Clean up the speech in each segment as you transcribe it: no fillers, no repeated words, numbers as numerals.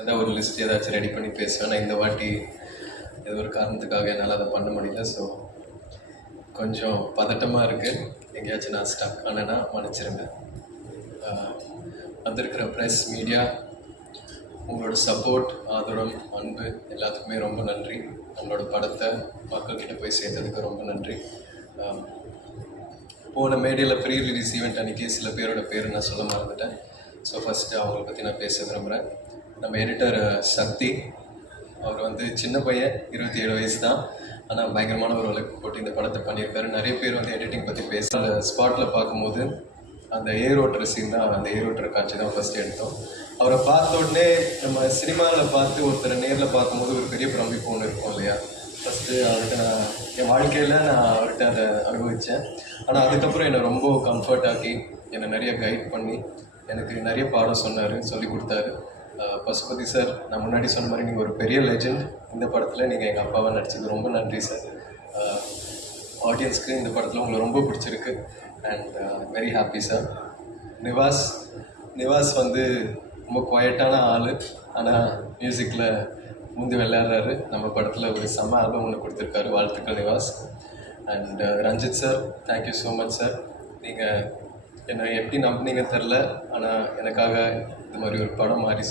ஏதாவது ஒரு லிஸ்ட் ஏதாச்சும் ரெடி பண்ணி பேசுவேன். நான் இந்த வாட்டி ஏதோ ஒரு காரணத்துக்காக என்னால் அதை பண்ண முடியல. ஸோ கொஞ்சம் பதட்டமாக இருக்குது. எங்கேயாச்சும் நான் ஸ்டக் ஆனேன்னா மன்னிச்சிருங்க. வந்திருக்கிற ப்ரெஸ், மீடியா, உங்களோட சப்போர்ட், ஆதரவு, அன்பு எல்லாத்துக்குமே ரொம்ப நன்றி. நம்மளோட படத்தை மக்கள்கிட்ட போய் சேர்த்ததுக்கு ரொம்ப நன்றி. போன மேடையில் ப்ரீ ரிலீஸ் ஈவெண்ட் அன்றைக்கி சில பேரோட பேர் நான் சொல்ல மறந்துட்டேன். ஸோ ஃபஸ்ட்டு அவங்கள பற்றி நான் பேச விரும்புகிறேன். நம்ம எடிட்டர் சக்தி, அவர் வந்து சின்ன பையன், 27 வயசு தான். ஆனால் பயங்கரமான ஒரு உழைப்பு போட்டு இந்த படத்தை பண்ணியிருக்காரு. நிறைய பேர் வந்து எடிட்டிங் பற்றி பேச அந்த ஸ்பாட்டில் பார்க்கும்போது அந்த ஏர் ஓட்டுற சீன் தான், அந்த ஏர் ஓட்டுற காட்சி தான் ஃபஸ்ட்டு எடுத்தோம். அவரை பார்த்த உடனே நம்ம சினிமாவில் பார்த்து ஒருத்தரை நேரில் பார்க்கும்போது ஒரு பெரிய பிரமிப்பு ஒன்று இருக்கும் இல்லையா? ஃபஸ்ட்டு அவர்கிட்ட நான் என் வாழ்க்கையில் நான் அவர்கிட்ட அதை அனுபவித்தேன். ஆனால் அதுக்கப்புறம் என்னை ரொம்ப கம்ஃபர்ட் ஆக்கி என்னை நிறைய கைட் பண்ணி எனக்கு நிறைய பாடம் சொன்னார், சொல்லி கொடுத்தாரு. பசுபதி சார், நான் முன்னாடி சொன்ன மாதிரி நீங்கள் ஒரு பெரிய லெஜெண்ட். இந்த படத்தில் நீங்கள் எங்கள் அப்பாவாக நடிச்சது ரொம்ப நன்றி சார். ஆடியன்ஸ்க்கு இந்த படத்தில் உங்களை ரொம்ப பிடிச்சிருக்கு and very happy sir. Nivas வந்து ரொம்ப குவைட்டான ஆள், ஆனால் மியூசிக்கில் முந்தி விளையாடுறாரு. நம்ம படத்தில் ஒரு செம்ம ஆல்பம் ஒன்று கொடுத்துருக்காரு. வாழ்த்துக்கள் Nivas. And Ranjith sir, thank you so much sir. நீங்கள் என்னை எப்படி நம்பினீங்க தெரில, ஆனால் எனக்காக இந்த மாதிரி ஒரு படம் மாரி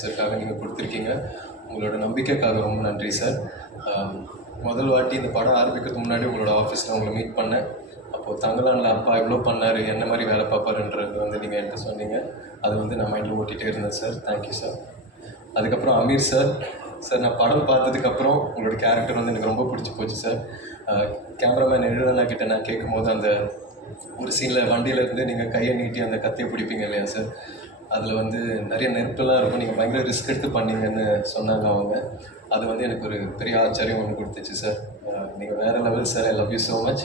சாருக்காக நீங்கள் கொடுத்துருக்கீங்க. உங்களோட நம்பிக்கைக்காக ரொம்ப நன்றி சார். முதல் வாட்டி இந்த படம் ஆரம்பிக்கிறதுக்கு முன்னாடி உங்களோட ஆஃபீஸில் உங்களை மீட் பண்ணேன். அப்போது தங்கலான்ல அப்பா இவ்வளோ பண்ணார், என்ன மாதிரி வேலை பார்ப்பாருன்றது வந்து நீங்கள் என்கிட்ட சொன்னீங்க. அது வந்து நான் மைண்டில் ஓட்டிகிட்டே இருந்தேன் சார். Thank you sir. அதுக்கப்புறம் அமீர் சார், நான் படம் பார்த்ததுக்கப்புறம் உங்களோட கேரக்டர் வந்து எனக்கு ரொம்ப பிடிச்சி போச்சு சார். கேமராமேன் எழுதனா கிட்ட நான் கேட்கும்போது அந்த ஒரு சீனில் வண்டியிலேருந்து நீங்கள் கையை நீட்டி அந்த கத்தியை பிடிப்பீங்க இல்லையா சார், அதில் வந்து நிறைய நெருப்பெல்லாம் இருக்கும், நீங்கள் பயங்கர ரிஸ்க் எடுத்து பண்ணீங்கன்னு சொன்னாங்க அவங்க. அது வந்து எனக்கு ஒரு பெரிய ஆச்சரியம் ஒன்று கொடுத்துச்சு சார். நீங்கள் வேறு level sir. I love you so much.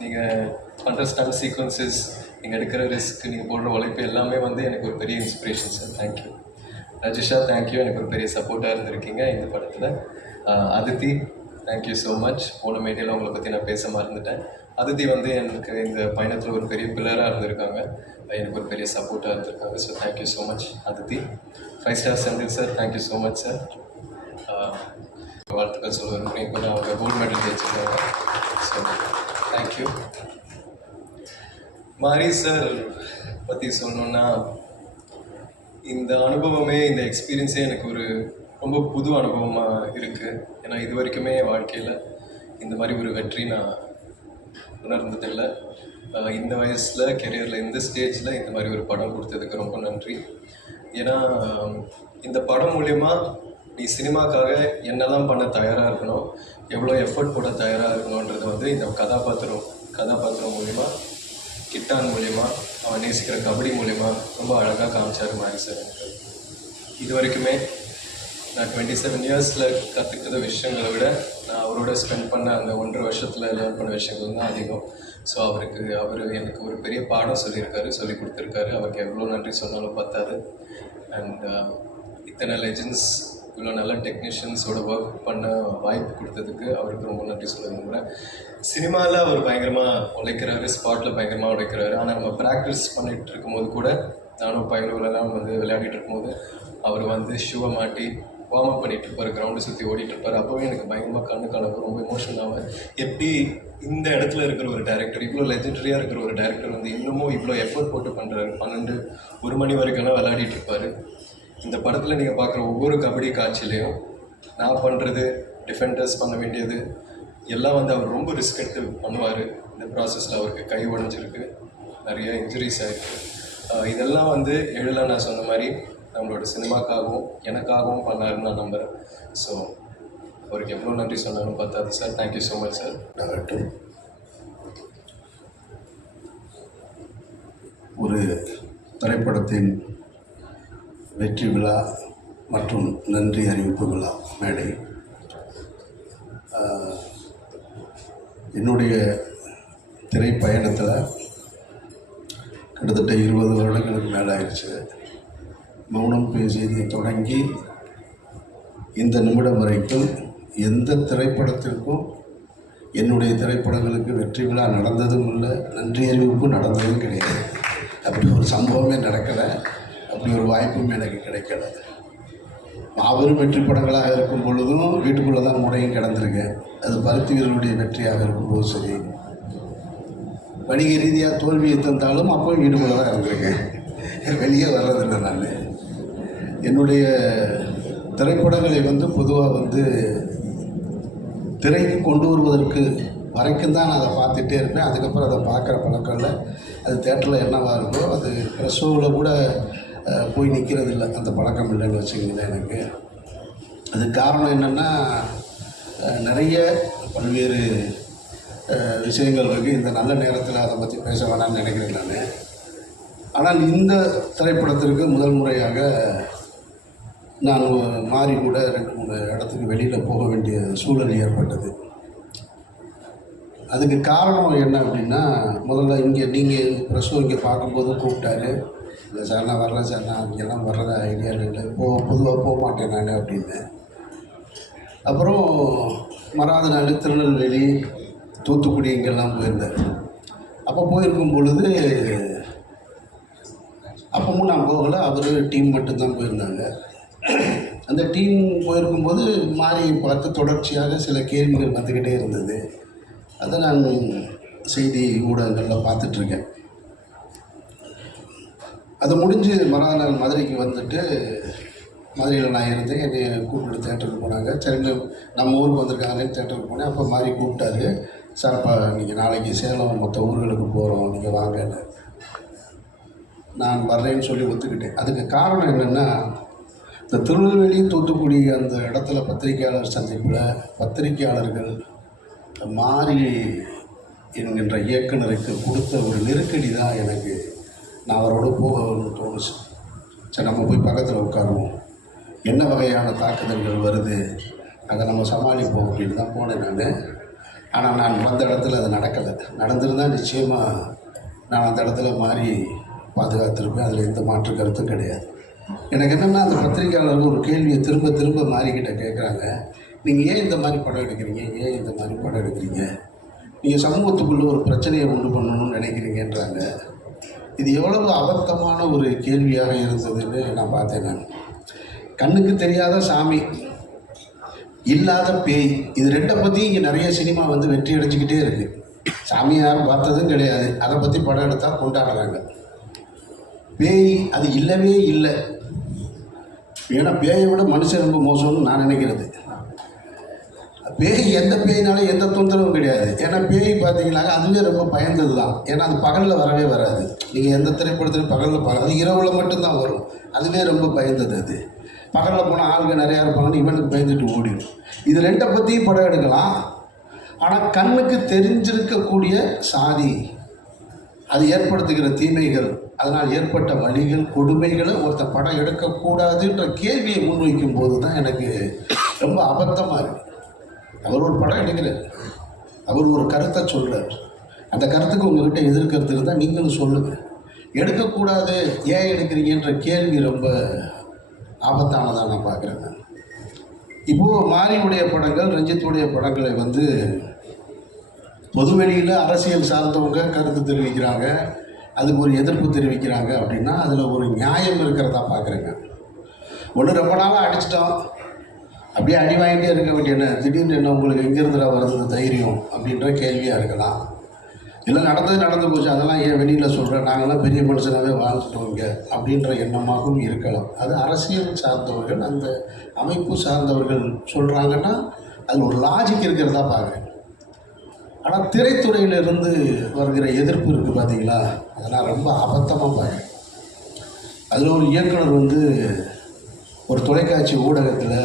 நீங்கள் பண்ணுற ஸ்டண்ட் சீக்வன்சஸ், நீங்கள் எடுக்கிற ரிஸ்க், நீங்கள் போடுற உழைப்பு எல்லாமே வந்து எனக்கு ஒரு பெரிய inspiration sir. Thank you. Rajisha, thank you. எனக்கு ஒரு பெரிய சப்போர்ட்டாக இருந்திருக்கீங்க இந்த படத்தில். Aditi, thank you so much. போன மேடையில் உங்களை பற்றி நான் பேச மறந்துட்டேன். அதித்தி வந்து எனக்கு இந்த பயணத்தில் ஒரு பெரிய பில்லராக இருந்திருக்காங்க, எனக்கு ஒரு பெரிய சப்போர்ட்டாக இருந்திருக்காங்க. So thank you so much Aditi. 5 star Senthil sir, thank you so much sir. வாழ்த்துக்கள் சொல்ல விரும்புகிறேன். இப்போ அவங்க கோல்டு மெடல் ஜெயிச்சிருக்காங்க. So thank you. மாரி சார் பற்றி சொல்லணுன்னா, இந்த அனுபவமே, இந்த எக்ஸ்பீரியன்ஸே எனக்கு ஒரு ரொம்ப புது அனுபவமாக இருக்குது. ஏன்னா இது வரைக்குமே என் வாழ்க்கையில் இந்த மாதிரி ஒரு வெற்றி நான் உணர்ந்ததில்லை. இந்த வயசில், கெரியரில், இந்த ஸ்டேஜில் இந்த மாதிரி ஒரு படம் கொடுத்ததுக்கு ரொம்ப நன்றி. ஏன்னா இந்த படம் மூலயமா நீ சினிமாக்காக என்னெல்லாம் பண்ண தயாராக இருக்கணும், எவ்வளோ எஃபர்ட் போட தயாராக இருக்கணுன்றது வந்து இந்த கதாபாத்திரம் மூலிமா, கிட்டான் மூலிமா, அவன் நேசிக்கிற கபடி மூலிமா ரொம்ப அழகாக காமிச்சார் மாரி சார். எனக்கு இது வரைக்குமே நான் 27 இயர்ஸில் கற்றுக்கிற விஷயங்களை விட நான் அவரோட ஸ்பெண்ட் பண்ண அந்த 1.5 வருஷத்தில் லேர்ன் பண்ண விஷயங்கள் தான் அதிகம். ஸோ அவர் எனக்கு ஒரு பெரிய பாடம் சொல்லி கொடுத்துருக்காரு. அவருக்கு எவ்வளோ நன்றி சொன்னாலும் பத்தாது. அண்ட் இத்தனை லெஜெண்ட்ஸ், இவ்வளோ நல்ல டெக்னீஷியன்ஸோட ஒர்க் பண்ண வாய்ப்பு கொடுத்ததுக்கு அவருக்கு ரொம்ப நன்றி சொல்ல விரும்புகிறேன். சினிமாவில் அவர் பயங்கரமாக உழைக்கிறாரு, ஸ்பாட்டில் பயங்கரமாக உழைக்கிறாரு. ஆனால் நம்ம ப்ராக்டிஸ் பண்ணிகிட்டு இருக்கும்போது கூட, நானும் பையனுகளெல்லாம் வந்து விளையாடிட்டு இருக்கும்போது அவர் வந்து ஷூவை மாட்டி வார்ம் அப் பண்ணிகிட்டு இருப்பார், கிரவுண்டை சுற்றி ஓடிட்டு இருப்பார். அப்போவே எனக்கு பயங்கரமாக கண்ணுக்கானது ரொம்ப எமோஷனல் ஆகும். எப்படி இந்த இடத்துல இருக்கிற ஒரு டேரக்டர், இவ்வளோ லெஜெண்டரியாக இருக்கிற ஒரு டேரக்டர் வந்து இன்னமும் இவ்வளோ எஃபர்ட் போட்டு பண்ணுறாரு. 12-1 மணி வரைக்கும்லாம் விளையாடிட்டு இருப்பார். இந்த படத்தில் நீங்கள் பார்க்குற ஒவ்வொரு கபடி காட்சியிலையும் நான் பண்ணுறது, டிஃபெண்டர்ஸ் பண்ண வேண்டியது எல்லாம் வந்து அவர் ரொம்ப ரிஸ்க் எடுத்து பண்ணுவார். இந்த ப்ராசஸில் அவருக்கு கை உடஞ்சிருக்கு, நிறைய இன்ஜுரிஸ் ஆகிருக்கு. இதெல்லாம் வந்து நான் சொன்ன மாதிரி நம்மளோட சினிமாக்காகவும் எனக்காகவும் பண்ணாருன்னு நான் நம்புகிறேன். ஸோ அவருக்கு எவ்வளோ நன்றி சொன்னாலும் பார்த்தாது sir. Thank you so much sir. ஒரு திரைப்படத்தின் வெற்றி விழா மற்றும் நன்றி அறிவிப்பு விழா மேடை. என்னுடைய திரைப்பயணத்தில் கிட்டத்தட்ட 20 வருடங்களுக்கு மேலே ஆயிடுச்சு. மௌனம் பேசியதை தொடங்கி இந்த நிமிடம் வரைக்கும் எந்த திரைப்படத்திற்கும் என்னுடைய திரைப்படங்களுக்கு வெற்றி விழா நடந்ததும் இல்லை, நன்றி அறிவிப்பும் நடந்ததும் கிடையாது. அப்படி ஒரு சம்பவமே நடக்கலை. அப்படி ஒரு வாய்ப்பும் எனக்கு கிடைக்கல. மாபெரும் வெற்றி படங்களாக இருக்கும் பொழுதும் வீட்டுக்குள்ளே தான் முறையும் கிடந்திருக்கேன். அது பருத்தி வீரர்களுடைய வெற்றியாக இருக்கும்போது சரி, வணிக ரீதியாக தோல்வியை தந்தாலும் அப்போயும் வீட்டுக்குள்ளே தான் இருந்திருக்கேன். வெளியே வர்றதில்லை. நான் என்னுடைய திரைப்படங்களை பொதுவாக திரைக்கு கொண்டு வருவதற்கு வரைக்கும் தான் நான் அதை பார்த்துட்டே இருப்பேன். அதுக்கப்புறம் அதை பார்க்குற பழக்கம் இல்லை. அது தேட்டரில் என்னவாக இருக்கோ அது ப்ரெஸ் ஷோவில் கூட போய் நிற்கிறது இல்லை. அந்த பழக்கம் இல்லைன்னு வச்சுக்கிங்களேன். எனக்கு அது காரணம் என்னென்னா, நிறைய பல்வேறு விஷயங்கள் இருக்குது. இந்த நல்ல நேரத்தில் அதை பற்றி பேச வேணாம்னு நினைக்கிறேன் நான். ஆனால் இந்த திரைப்படத்திற்கு முதல் முறையாக நான் மாறி கூட 2-3 இடத்துக்கு வெளியில் போக வேண்டிய சூழல் ஏற்பட்டது. அதுக்கு காரணம் என்ன அப்படின்னா, முதல்ல இங்கே நீங்கள் ப்ரெஸ்ஸோ இங்கே பார்க்கும்போது கூப்பிட்டாரு. இல்லை சார் நான் வரல சார், நான் இங்கெல்லாம் வர்றதா ஐடியா இல்லை, பொதுவாக போக மாட்டேன் நான் அப்படின்னு. அப்புறம் மறாத நாள் திருநெல்வேலி, தூத்துக்குடி இங்கெல்லாம் போயிருந்தேன். அப்போ போயிருக்கும் பொழுது அப்பவும் நான் போகலை, அவர் டீம் மட்டும்தான் போயிருந்தாங்க. அந்த டீம் போயிருக்கும்போது மாறி பார்த்து தொடர்ச்சியாக சில கேள்விகள் வந்துக்கிட்டே இருந்தது. அதை நான் செய்தி ஊடகங்களில் பார்த்துட்ருக்கேன். அது முடிஞ்சு மறாத நாள் மதுரைக்கு வந்துட்டு, மதுரையில் நான் இருந்தேன். என்னை கூப்பிட்டு தேட்டருக்கு போனாங்க. சரி நம்ம ஊருக்கு வந்திருக்காங்களே தேட்டருக்கு போனேன். அப்போ மாதிரி கூப்பிட்டாரு. சார்ப்பா நீங்கள் நாளைக்கு சேலம் மற்ற ஊர்களுக்கு போகிறோம், நீங்கள் வாங்கன்னு. நான் வர்றேன்னு சொல்லி ஒத்துக்கிட்டேன். அதுக்கு காரணம் என்னென்னா, இந்த திருநெல்வேலி தூத்துக்குடி அந்த இடத்துல பத்திரிகையாளர் சந்திப்பில் பத்திரிகையாளர்கள் மாறி என்கின்ற இயக்குனருக்கு கொடுத்த ஒரு நெருக்கடி தான் எனக்கு நான் அவரோட போகணும்னு தோணுச்சு. சரி நம்ம போய் பக்கத்தில் உட்காருவோம், என்ன வகையான தாக்குதல்கள் வருது அதை நம்ம சமாளிப்போம் அப்படின்னு தான் போனேன் நான். ஆனால் நான் வந்த இடத்துல அது நடக்கலை. நடந்திருந்தால் நிச்சயமாக நான் அந்த இடத்துல மாறி பாதுகாத்திருப்பேன். அதில் எந்த மாற்று கருத்தும் கிடையாது. எனக்கு என்னென்னா, அந்த பத்திரிகையாளர்கள் ஒரு கேள்வியை திரும்ப திரும்ப மாறிக்கிட்ட கேட்குறாங்க. நீங்கள் ஏன் இந்த மாதிரி படம் எடுக்கிறீங்க, ஏன் இந்த மாதிரி படம் எடுக்கிறீங்க, நீங்கள் சமூகத்துக்குள்ளே ஒரு பிரச்சனையை உண்டு பண்ணணும்னு நினைக்கிறீங்கன்றாங்க. இது எவ்வளவு அபத்தமான ஒரு கேள்வியாக இருந்ததுன்னு நான் பார்த்தேன். நான் கண்ணுக்கு தெரியாத சாமி, இல்லாத பேய், இது ரெண்டை பற்றி இங்கே நிறைய சினிமா வெற்றி அடைஞ்சிக்கிட்டே இருக்குது. சாமி யாரும் பார்த்ததும் கிடையாது, அதை பற்றி படம் எடுத்தால் கொண்டாடுறாங்க. பேய் அது இல்லவே இல்லை. ஏன்னா பேயை விட மனுஷன் ரொம்ப மோசம்னு நான் நினைக்கிறது. பேய் எந்த பேயினாலும் எந்த தொந்தரவும் கிடையாது. ஏன்னா பேய் பார்த்தீங்கன்னாக்க அதுவே ரொம்ப பயந்தது தான். ஏன்னா அது பகலில் வரவே வராது. நீங்கள் எந்த திரைப்படத்துலையும் பகலில் அது இரவில் மட்டும்தான் வரும். அதுவே ரொம்ப பயந்தது. அது பகலில் போனால் ஆளுங்க நிறையா இருப்பாங்கன்னு இவனுக்கு பயந்துட்டு ஓடிடும். இது ரெண்டை பற்றியும் படம் எடுக்கலாம். ஆனால் கண்ணுக்கு தெரிஞ்சிருக்கக்கூடிய சாதி, அது ஏற்படுத்துகிற தீமைகள், அதனால் ஏற்பட்ட வலிகள், கொடுமைகளை ஒருத்தர் படம் எடுக்கக்கூடாதுன்ற கேள்வியை முன்வைக்கும் போது தான் எனக்கு ரொம்ப அபத்தமாக இருக்குது. அவர் ஒரு படம் எடுக்கிறார், அவர் ஒரு கருத்தை சொல்கிறார். அந்த கருத்துக்கு உங்கள்கிட்ட எதிர்கருத்து இருந்தால் நீங்களும் சொல்லுங்கள். எடுக்கக்கூடாது, ஏன் எடுக்கிறீங்கன்ற கேள்வி ரொம்ப ஆபத்தானதாக நான் பார்க்குறேன். நான் இப்போது மாரியுடைய படங்கள், ரஞ்சித்துடைய படங்களை பொதுவெளியில் அரசியல் சார்ந்தவங்க கருத்து தெரிவிக்கிறாங்க, அதுக்கு ஒரு எதிர்ப்பு தெரிவிக்கிறாங்க அப்படின்னா அதில் ஒரு நியாயம் இருக்கிறதா பார்க்குறேங்க. ஒன்று ரொம்ப நாளாக அடிச்சிட்டோம், அப்படியே அடி வாங்கிட்டே இருக்க வேண்டிய திடீர்னு என்ன உங்களுக்கு எங்கேருந்துடா வருது தைரியம் அப்படின்ற கேள்வியாக இருக்கலாம். இல்லை நடந்து போச்சு, அதெல்லாம் ஏன் வெளியில் சொல்கிறேன், நாங்கள்லாம் பெரிய மனுஷனாகவே வாழ்ந்துட்டோங்க அப்படின்ற எண்ணமாகவும் இருக்கலாம். அது அரசியல் சார்ந்தவர்கள், அந்த அமைப்பு சார்ந்தவர்கள் சொல்கிறாங்கன்னா அதில் ஒரு லாஜிக் இருக்கிறதா பார்க்குறேன். ஆனால் திரைத்துறையிலிருந்து வருகிற எதிர்ப்பு இருக்குது பார்த்தீங்களா, அதெல்லாம் ரொம்ப அபத்தமாக பார்க்குறேன். அதில் ஒரு இயக்குனர் ஒரு தொலைக்காட்சி ஊடகத்தில்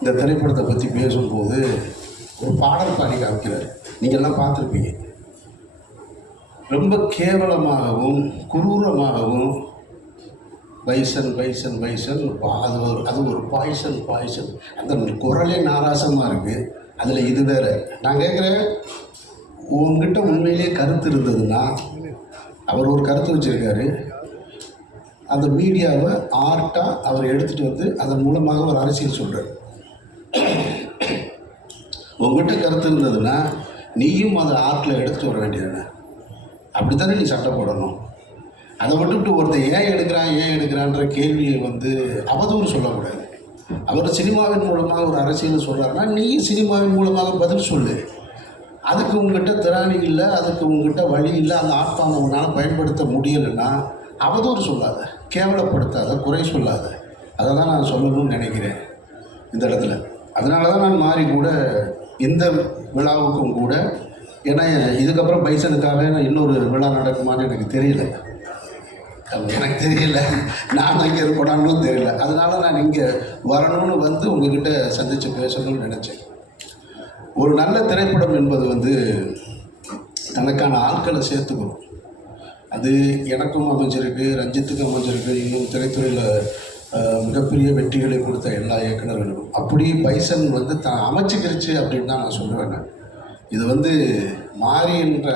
இந்த திரைப்படத்தை பற்றி பேசும்போது ஒரு பாடல் பாடி காமிக்கிறார். நீங்கள்லாம் பார்த்துருப்பீங்க. ரொம்ப கேவலமாகவும் குரூரமாகவும் பைசன் பைசன் பைசன், அது ஒரு பாய்சன். அந்த குரலே நாராசமாக இருக்குது. அதில் இது வேறு. நான் கேட்குறேன், உங்ககிட்ட உண்மையிலே கருத்து இருந்ததுன்னா, அவர் ஒரு கருத்து வச்சுருக்காரு, அந்த மீடியாவை ஆர்ட்டாக அவர் எடுத்துகிட்டு அதன் மூலமாக ஒரு அரசியல் சொல்கிறார். உங்கள்கிட்ட கருத்து இருந்ததுன்னா நீயும் அதை ஆர்ட்டில் எடுத்துகிட்டு வர வேண்டியதானே. அப்படி தானே நீ சட்டை போடணும். அதை விட்டுவிட்டு ஒருத்தர் ஏன் எடுக்கிறான்ற கேள்வியை வந்து அவதூறு சொல்லக்கூடாது. அவர் சினிமாவின் மூலமாக ஒரு அரசியல் சொல்கிறாருன்னா நீ சினிமாவின் மூலமாக பதில் சொல்லு. அதுக்கு உங்ககிட்ட திராணி இல்லை, அதுக்கு உங்ககிட்ட வழி இல்லை, அந்த ஆட்பாமை உன்னால் பயன்படுத்த முடியலைன்னா அவதூறு சொல்லாத, கேவலப்படுத்தாத, குறை சொல்லாத. அதை தான் நான் சொல்லணும்னு நினைக்கிறேன் இந்த இடத்துல. அதனால தான் நான் மாறி கூட இந்த விழாவுக்கும் கூட, ஏன்னா இதுக்கப்புறம் பைசனுக்காக இன்னொரு விழா நடக்குமான்னு எனக்கு தெரியல, நான் அங்கே இருக்கணும்னு தெரியல. அதனால நான் இங்கே வரணும்னு வந்து உங்ககிட்ட சந்தித்து பேசணும்னு நினச்சேன். ஒரு நல்ல திரைப்படம் என்பது வந்து தனக்கான ஆட்களை சேர்த்துக்கணும். அது எனக்கும் அமைஞ்சிருக்கு, ரஞ்சித்துக்கும் அமைஞ்சிருக்கு, இன்னும் திரைத்துறையில் மிகப்பெரிய வெற்றிகளை கொடுத்த எல்லா இயக்குநர்களுக்கும். அப்படி பைசன் வந்து அமைச்சிக்கிருச்சு அப்படின்னு தான் நான் சொல்லுவேன். இது வந்து மாறி என்ற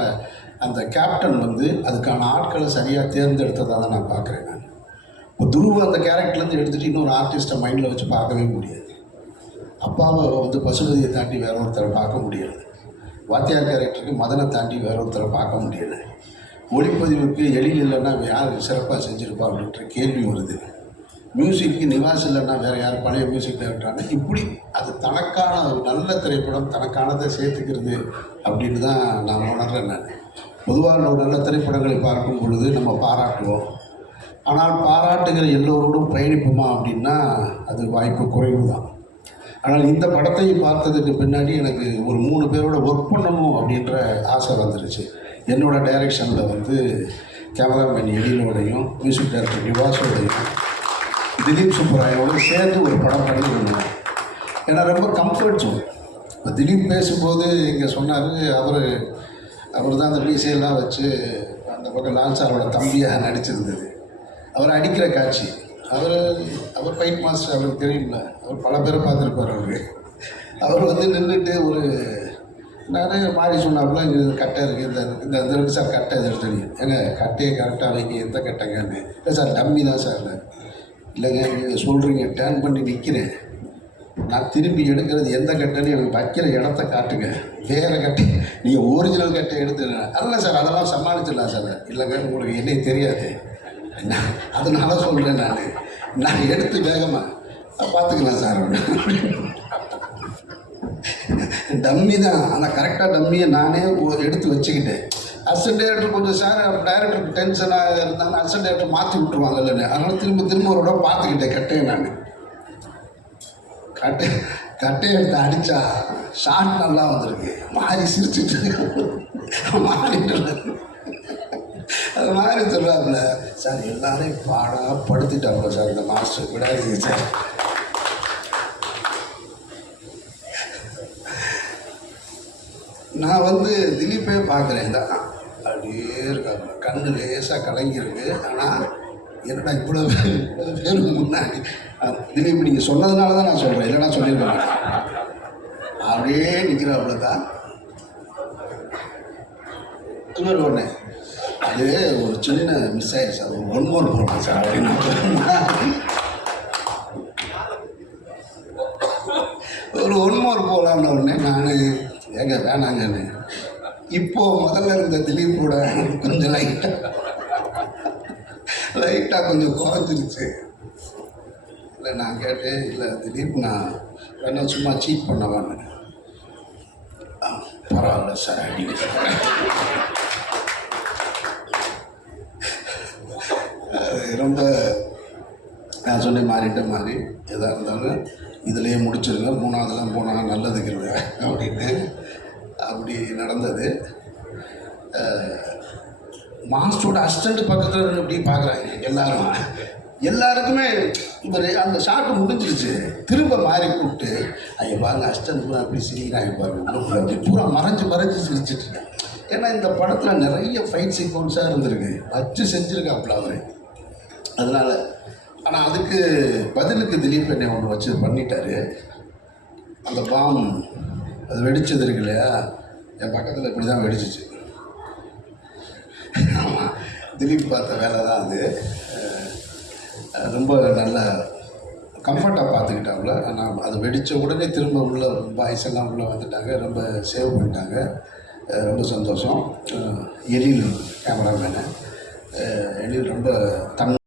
அந்த கேப்டன் வந்து அதுக்கான ஆட்களை சரியாக தேர்ந்தெடுத்ததாக தான் நான் பார்க்குறேன். நான் இப்போ துருவ அந்த கேரக்டர்லேருந்து எடுத்துகிட்டு இன்னொரு ஆர்டிஸ்ட்டை மைண்டில் வச்சு பார்க்கவே முடியாது. அப்பாவை வந்து பசுபதியை தாண்டி வேற ஒருத்தரை பார்க்க முடியாது. வாத்தியார் கேரக்டருக்கு மதனை தாண்டி வேற ஒருத்தரை பார்க்க முடியலை. ஒளிப்பதிவுக்கு எழில் இல்லைன்னா யார் சிறப்பாக செஞ்சுருப்பா அப்படின்ற கேள்வி வருது. மியூசிக்கு நிவாஸ் இல்லைன்னா வேறு யார் பழைய மியூசிக் டைரக்டரான இப்படி அது தனக்கான ஒரு நல்ல திரைப்படம் தனக்கானதை சேர்த்துக்கிறது அப்படின்னு தான் நான் உணர்றேன். நான் பொதுவாக ஒரு நல்ல திரைப்படங்களை பார்க்கும் பொழுது நம்ம பாராட்டுவோம். ஆனால் பாராட்டுகிற எல்லோரோடும் பயணிப்போமா அப்படின்னா அது வாய்ப்பு குறைவு தான். ஆனால் இந்த படத்தை பார்த்ததுக்கு பின்னாடி எனக்கு ஒரு 3 பேரோட ஒர்க் பண்ணணும் அப்படின்ற ஆசை வந்துருச்சு. என்னோடய டைரக்ஷனில் வந்து கேமராமேன் எழிலோடையும் மியூசிக் டைரக்டர் நிவாஸோடையும் திலீப் சுப்பராயோட சேர்ந்து ஒரு படம் பண்ணி விடுவோம். ஏன்னா ரொம்ப கம்ஃபர்ட் ஜோன். இப்போ திலீப் பேசும்போது இங்கே சொன்னார், அவர் தான் அந்த மீசையெல்லாம் வச்சு அந்த பக்கம் லால் சாரோட தம்பியாக நடிச்சிருந்தது. அவர் அடிக்கிற காட்சி, அவர் ஃபைட் மாஸ்டர், அவருக்கு தெரியும்ல, அவர் பல பேரை பார்த்துருப்பார். அவர் வந்து நின்றுட்டு ஒரு நிறைய மாறி சொன்னாப்புல இங்கே கட்டை இருக்குது, இந்த ரெண்டு சார் கட்டை எது தெரியும், ஏங்க கட்டையை கரெக்டாக வைங்க, எந்த கட்டைங்கன்னு. இல்லை சார் டம்மி தான் சார். இல்லைங்க நீங்கள் சொல்கிறீங்க, டேர்ன் பண்ணி நிற்கிறேன், நான் திருப்பி எடுக்கிறது எந்த கட்டைன்னு எனக்கு வைக்கிற இடத்த காட்டுங்க, வேறு கட்டை நீங்கள் ஒரிஜினல் கட்டை எடுத்துங்க. அல்ல சார் அதெல்லாம் சமாளிச்சிடலாம் சார். இல்லைங்க உங்களுக்கு என்னே தெரியாது, அதனால சொல்கிறேன், நான் எடுத்து வேகமாக பார்த்துக்கலாம் சார். டம்மி தான், ஆனால் கரெக்டாக டம்மியை நானே எடுத்து வச்சுக்கிட்டேன். அசிஸ்டன்ட் டைரக்டர் கொஞ்சம் சார் டைரக்டருக்கு டென்ஷனாக இருந்தாங்க, அசிஸ்டன்ட் டைரக்டர் மாற்றி விட்டுருவாங்க இல்லைன்னு, அதனால் திரும்ப ஒரு இடம் பார்த்துக்கிட்டேன் கட்டையை. நான் கட்டையை எடுத்து அடித்தா ஷார்ட் நல்லா வந்திருக்கு, மாறி சிரிச்சுட்டு மாறிட்டு அது மாதிரி சொல்கிறாப்புல சார், எல்லாரையும் பாடாக படுத்திட்டாப்புல சார் இந்த மாஸ்டர், விடாதீங்க சார். நான் வந்து திலீப்பே பார்க்குறேன் தான், அப்படியே இருக்காப்புல, கண்ணு லேசாக கலங்கியிருக்கு. ஆனால் என்னடா இவ்வளோ பேருக்கு முன்னாடி திலீப் நீங்கள் சொன்னதுனால தான் நான் சொல்கிறேன், இல்லைனா சொல்லியிருக்கேன். அப்படியே நிற்கிறாப்புல தான். இன்னொரு ஒன்று, அது ஒரு சின்ன மிஸ் ஆயிடுச்சு, அது 1 more போடலாம் சார் அப்படின்னு ஒரு 1 more போகலான்னு உடனே நான் ஏங்க வேணாங்கன்னு. இப்போது முதல்ல இருந்த திலீப்போட கொஞ்சம் லைட்டாக கொஞ்சம் குறைஞ்சிருச்சு. இல்லை நான் கேட்டேன், இல்லை திலீப் நான் வேணா சும்மா சீட் பண்ணவான்னு. பரவாயில்ல சார் அடிக்க ரொம்ப நான் சொன்ன மாதிரி எதாக இருந்தாலும் இதிலேயே முடிச்சிருங்க, 3ஆவதுலாம் போனால் நல்லதுக்குங்க அப்படின்னு அப்படி நடந்தது. மாஸ்டரோட அசிஸ்டண்ட் பக்கத்தில் இப்படி பார்க்குறாங்க எல்லாருக்குமே. இவர் அந்த ஷாட்டு முடிஞ்சிருச்சு, திரும்ப மாறி கூப்பிட்டு ஐயோ பாருங்க அசிஸ்டண்ட் பூரா அப்படி சிரிக்கிறாங்க பாருங்க, அப்படி பூரா மறைஞ்சு சிரிச்சிட்ருக்கேன். ஏன்னா இந்த படத்தில் நிறைய ஃபைட் சீக்வன்ஸாக இருந்திருக்கு, வச்சு செஞ்சுருக்காப்புல அவர். அதனால் ஆனால் அதுக்கு பதிலுக்கு திலீப் என்னை ஒன்று வச்சு பண்ணிட்டார். அந்த பாம் அது வெடிச்சது இருக்கு இல்லையா, என் பக்கத்தில் இப்படி தான் வெடிச்சிச்சு. ஆமாம், திலீப் பார்த்த வேலை தான் அது. ரொம்ப நல்லா கம்ஃபர்ட்டாக பார்த்துக்கிட்டாப்புல. ஆனால் அது வெடித்த உடனே திரும்ப உள்ள பாய்ஸ் எல்லாம் உள்ளே வந்துட்டாங்க, ரொம்ப சேவ் பண்ணிட்டாங்க. ரொம்ப சந்தோஷம். எழில் கேமராமேனு எழில் ரொம்ப தன்